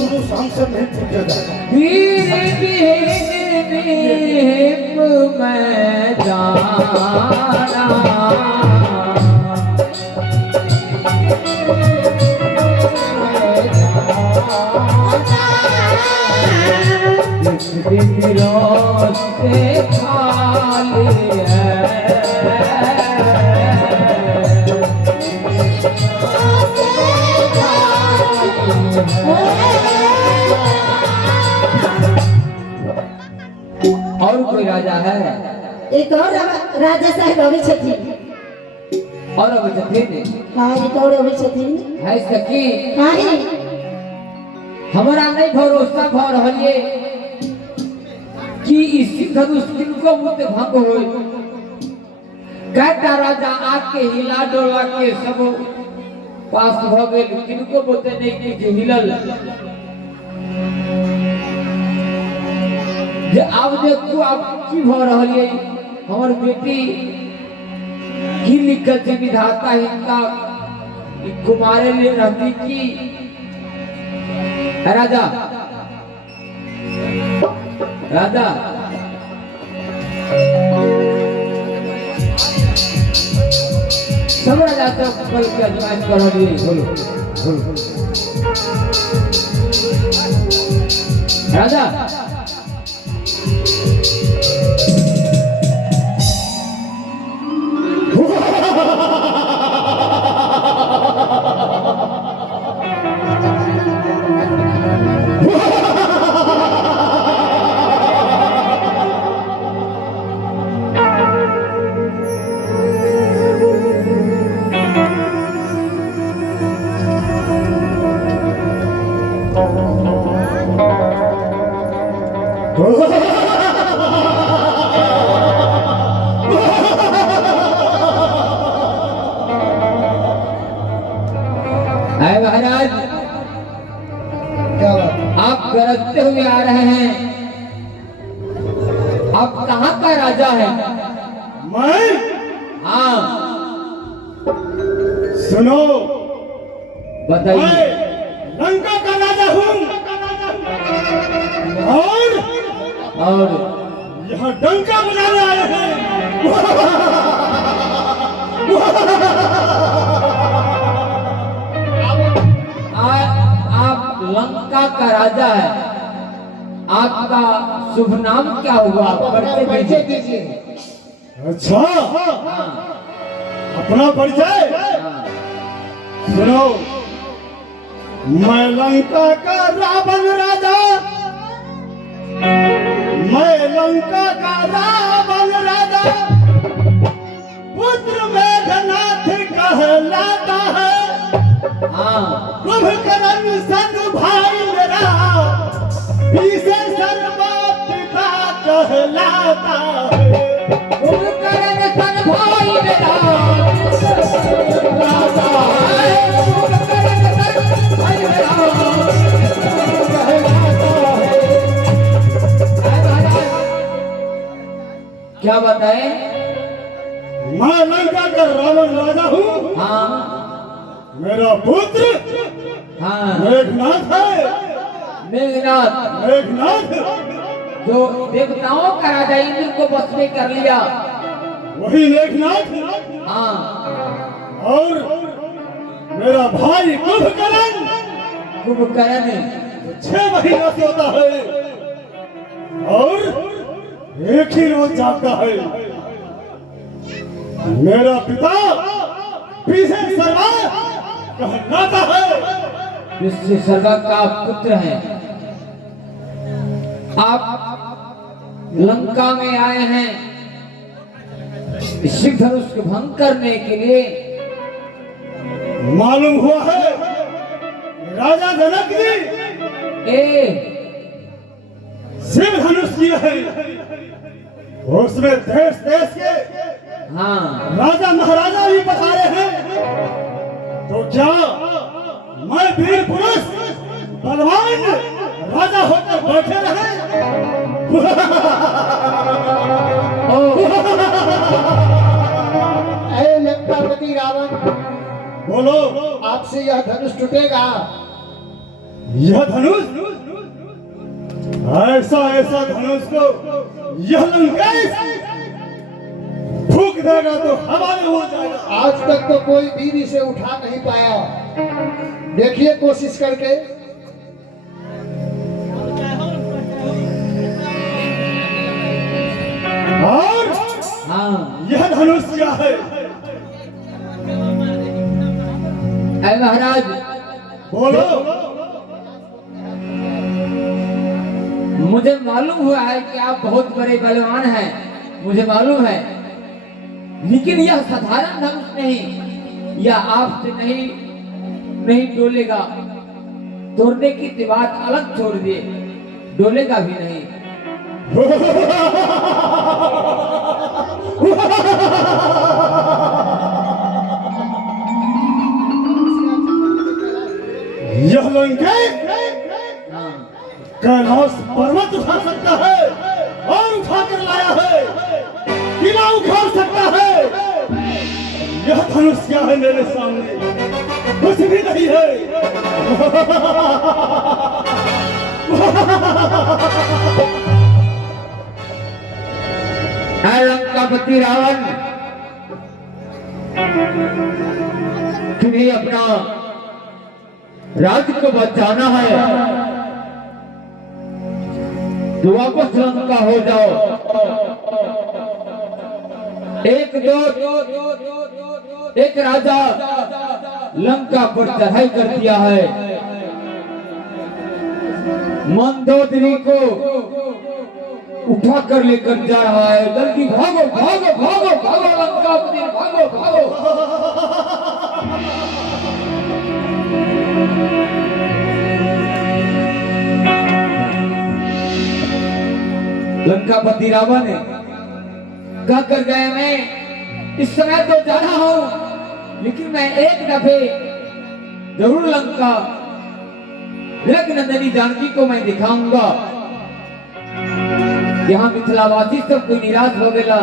सुनो सांसद नहीं पूछेगा वीर बिन दीप मैं जाना दिलों से खाली है और कोई राजा है? एक और राजा साहब अभी छथिन और अभी छथिन हाँ एक और अभी छथिन है सखी हाँ हमारा नहीं भरोसा भ रहलिए कि इसी धनुष किनको मुझे भंग होए कहता राजा आके हिला डोला के सब पास भ गए किनको बोलते नहीं कि जे हिलल जे अब देखो अब की भ रहलिए हमर बेटी की लिखत है विधाता इनका कुमारे ले रहती की राजा राजा सब राजा तो कल के अजमाइश कर रही बोलो राजा महाराज क्या बात आप गरजते हुए आ रहे हैं आप कहाँ का राजा है? मैं हाँ सुनो बताइए। मैं लंका का राजा हूँ और यहाँ डंका बजाने आए हैं आप लंका का राजा है आपका शुभ नाम क्या हुआ? परिचय दीजिए। अच्छा हाँ, अपना परिचय सुनो मैं लंका का रावण राजा मैं लंका का रावण राजा पुत्र मेघनाथ कहलाता है हाँ, कुंभकर्ण सन भाई मेरा इसे सर्वपिता कहलाता है कुंभकर्ण सन भाई मेरा कहलाता है कुंभकर्ण सन भाई मेरा कहलाता है। क्या बताए? मैं लंका का रावण राजा हूँ हाँ मेरा पुत्र हाँ मेघनाथ है मेघनाथ मेघनाथ जो देवताओं का राजा इंद्र को बस में कर लिया वही मेघनाथ हाँ और मेरा भाई कुंभकर्ण कुंभकर्ण 6 महीना से होता है और एक ही रोज जागता है मेरा पिता पीछे सर्वा कहलाता है जिससे सर्वा का पुत्र है। आप लंका में आए हैं शिव धनुष को भंग करने के लिए। मालूम हुआ है राजा जनक जी ए शिव धनुष किया है उसमें देश देश के हाँ राजा महाराजा भी पधारे हैं तो क्या मैं वीर पुरुष बलवान राजा होकर बैठे रहे अरे लंकापति रावण बोलो आपसे यह धनुष टूटेगा यह धनुष ऐसा ऐसा धनुष को यह लंकेश फूंक देगा तो हवा में हो जाएगा। आज तक तो कोई वीर इसे उठा नहीं पाया, देखिए कोशिश करके। और हाँ यह धनुष क्या है? ऐ महाराज, बोलो। मुझे मालूम हुआ है कि आप बहुत बड़े बलवान हैं, मुझे मालूम है, लेकिन यह साधारण धनुष नहीं, यह आपसे नहीं डोलेगा। तोड़ने की बात अलग छोड़ दिए, डोलेगा भी नहीं। यह लंकेश कैलाश पर्वत उठा सकता है और उठा कर लाया है, किला उखाड़ सकता है। यह धनुष क्या है मेरे सामने? कुछ भी नहीं है। ऐ लंकापति रावण, तुम्हें अपना राज्य को बचाना है तो वापस लंका हो जाओ। एक राजा लंका पर चढ़ाई कर दिया है, मंदोदरी को उठा कर लेकर जा रहा है। जल्दी भागो भागो भागो भागो लंकापति, भागो भागो। लंकापति रावण क्या कर गए? मैं इस समय तो जा रहा हूं, लेकिन मैं एक दफे जरूर लंका जनक नंदिनी जानकी को मैं दिखाऊंगा। यहाँ मिथिलावासी सब कोई निराश हो गया।